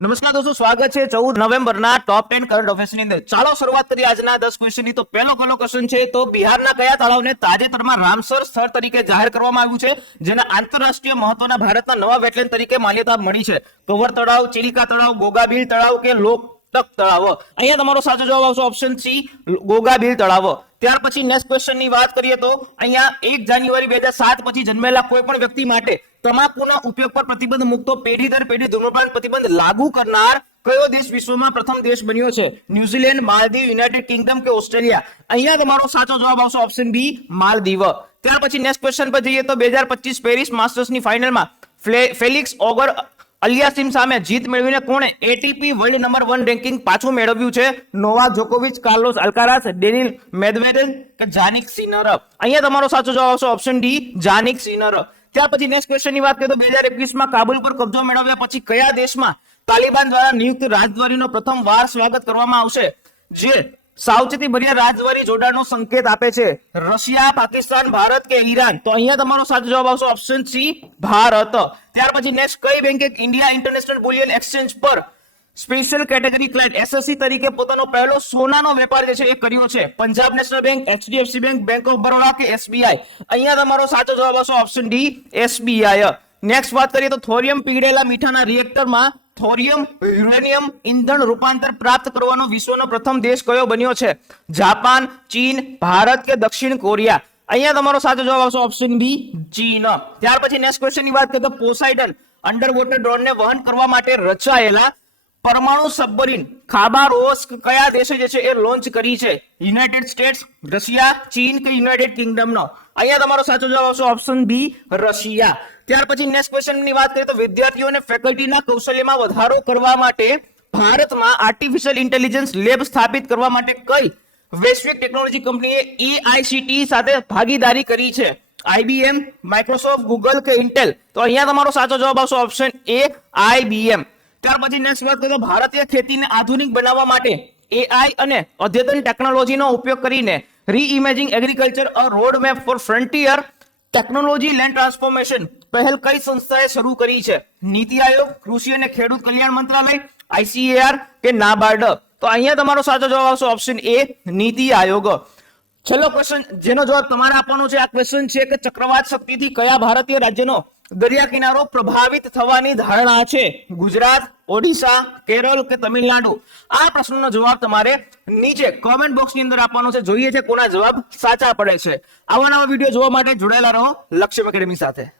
નમસ્કાર દોસ્તો, સ્વાગત છે ચૌદ નવેમ્બરના ટોપ ટેન કરંટ અફેર્સની અંદર. ચાલો શરૂઆત કરીએ આજના દસ ક્વેશ્ચનની તો પહેલો પહેલો ક્વેશ્ચન છે, તો બિહારના કયા તળાવને તાજેતરમાં રામસર સ્થળ તરીકે જાહેર કરવામાં આવ્યું છે? જેના આંતરરાષ્ટ્રીય મહત્વના ભારતના નવા વેટલેન્ડ તરીકે માન્યતા મળી છે. કવર તળાવ, ચિલિકા તળાવ, ગોગાબીલ તળાવ કે લોકટક તળાવ? અહીંયા તમારો સાચો જવાબ આવશે ઓપ્શન સી ગોગાબીલ તળાવ. ત્યાર પછી નેક્સ્ટ ક્વેશ્ચનની વાત કરીએ તો અહીંયા એક જાન્યુઆરી બે હજાર સાત પછી જન્મેલા કોઈ પણ વ્યક્તિ માટે તમાકુના ઉપયોગ પર પ્રતિબંધ મૂકતો પેઢી દર પેઢી ધૂમ્રપાન પ્રતિબંધ લાગુ કરનાર કયો દેશ વિશ્વમાં પ્રથમ દેશ બન્યો છે? New Zealand, Maldives, United Kingdom કે ઓસ્ટ્રેલિયા? અહીંયા તમારો સાચો જવાબ આવશે ઓપ્શન બી માલદીવ. ત્યાર પછી નેક્સ્ટ ક્વેશ્ચન પર જઈએ તો બે હજાર પચીસ પેરિસ માસ્ટર્સની ફાઇનલમાં ફ્લે- ફેલિક્સ ઓગર અલિયાસિમ સામે જીત મેળવીને કોણે ATP world number one ranking પાછું મેળવ્યું છે? નોવા જોકોવિચ, કાર્લોસ અલ્કારાસ ડેનિલ મેદવેડેવ કે જાનિક સિનર અહીંયા તમારો સાચો જવાબ આવશે ઓપ્શન ડી જાનિક સિનર ત્યાર પછી નેક્સ્ટ ક્વેશ્ચનની વાત કરીએ તો બે હજાર એકવીસમાં કાબુલ પર કબજો મેળવ્યા પછી કયા દેશમાં તાલિબાન દ્વારા નિયુક્ત રાજદ્વારીનો પ્રથમ વાર સ્વાગત કરવામાં આવશે? જે સાવચેતી ભર્યા રાજદ્વારી જોડાણનો સંકેત આપે છે. રશિયા, પાકિસ્તાન, ભારત કે ઈરાન? તો અહીંયા તમારો સાચો જવાબ આવશે ઓપ્શન સી ભારત. ત્યાર પછી નેક્સ્ટ કઈ બેંકે ઇન્ડિયા ઇન્ટરનેશનલ બુલિયન એક્સચેન્જ પર સ્પેશિયલ કેટેગરી ક્લાયન્ટ એસએસસી તરીકે પોતાનો પહેલો સોનાનો વેપાર જે છે એ કર્યો છે. Punjab National Bank HDFC Bank Bank of Baroda કે એસબીઆઈ અહીંયા તમારો સાચો જવાબ હશે ઓપ્શન ડી એસબીઆઈ નેક્સ્ટ વાત કરીએ તો થોરિયમ પીગળેલા મીઠાના રિએક્ટરમાં થોરિયમ યુરેનિયમ ઇંધણ રૂપાંતર પ્રાપ્ત કરવાનો વિશ્વનો પ્રથમ દેશ કયો બન્યો છે? જાપાન, ચીન, ભારત કે દક્ષિણ કોરિયા? અહીંયા તમારો સાચો જવાબ આવશે ઓપ્શન બી ચીન. ત્યાર પછી નેક્સ્ટ ક્વેશ્ચનની વાત કરીએ તો પોસાઇડન અંડર વોટર ડ્રોનને વહન કરવા માટે રચાયેલા પરમાણુ સબમરીન ખાબારોસ્ક કયા દેશે જે છે એ લોન્ચ કરી છે? યુનાઇટેડ સ્ટેટ્સ રશિયા ચીન કે યુનાઇટેડ કિંગડમનો અહીંયા તમારો સાચો જવાબ આવશે ઓપ્શન બી રશિયા ત્યાર પછી નેક્સ્ટ ક્વેશ્ચનની વાત કરીએ તો વિદ્યાર્થીઓ અને ફેકલ્ટીના કૌશલ્યમાં વધારો કરવા માટે ભારતમાં આર્ટિફિશિયલ ઇન્ટેલિજન્સ લેબ સ્થાપિત કરવા માટે કઈ વૈશ્વિક ટેકનોલોજી કંપનીએ એઆઈસીટી સાથે ભાગીદારી કરી છે? આઈબીએમ માઇક્રોસોફ્ટ ગૂગલ કે ઇન્ટેલ તો અહીંયા તમારો સાચો જવાબ આવશે ઓપ્શન એ આઈબીએમ ત્યાર પછી નેક્સ્ટ વાત કરીએ ભારતીય ખેતીને આધુનિક બનાવવા માટે એઆઈ અને અદ્યતન ટેકનોલોજીનો ઉપયોગ કરીને reimagining agriculture a road map for frontier technology land transformation પહેલ કઈ સંસ્થાએ શરૂ કરી છે? નીતિ આયોગ, કૃષિ અને ખેડૂત કલ્યાણ મંત્રાલય આઈસીએઆર કે નાબાર્ડ? તો અહીંયા તમારો સાચો જવાબ આવશે ઓપ્શન એ નીતિ આયોગ. છેલ્લો ક્વેશ્ચન જેનો જવાબ તમારે આપવાનો છે, આ ક્વેશ્ચન છે કે ચક્રવાત શક્તિથી કયા ભારતીય રાજ્યનો દરિયા કિનારો પ્રભાવિત થવાની ધારણા છે. ગુજરાત, ઓડિશા, કેરળ કે તમિલનાડુ? આ પ્રશ્નનો જવાબ તમારે નીચે કોમેન્ટ બોક્સની અંદર આપવાનો છે. જોઈએ છે કોના જવાબ સાચા પડે છે. આવા નવા વીડિયો જોવા માટે જોડાયેલા રહો લક્ષ્ય એકેડમી સાથે.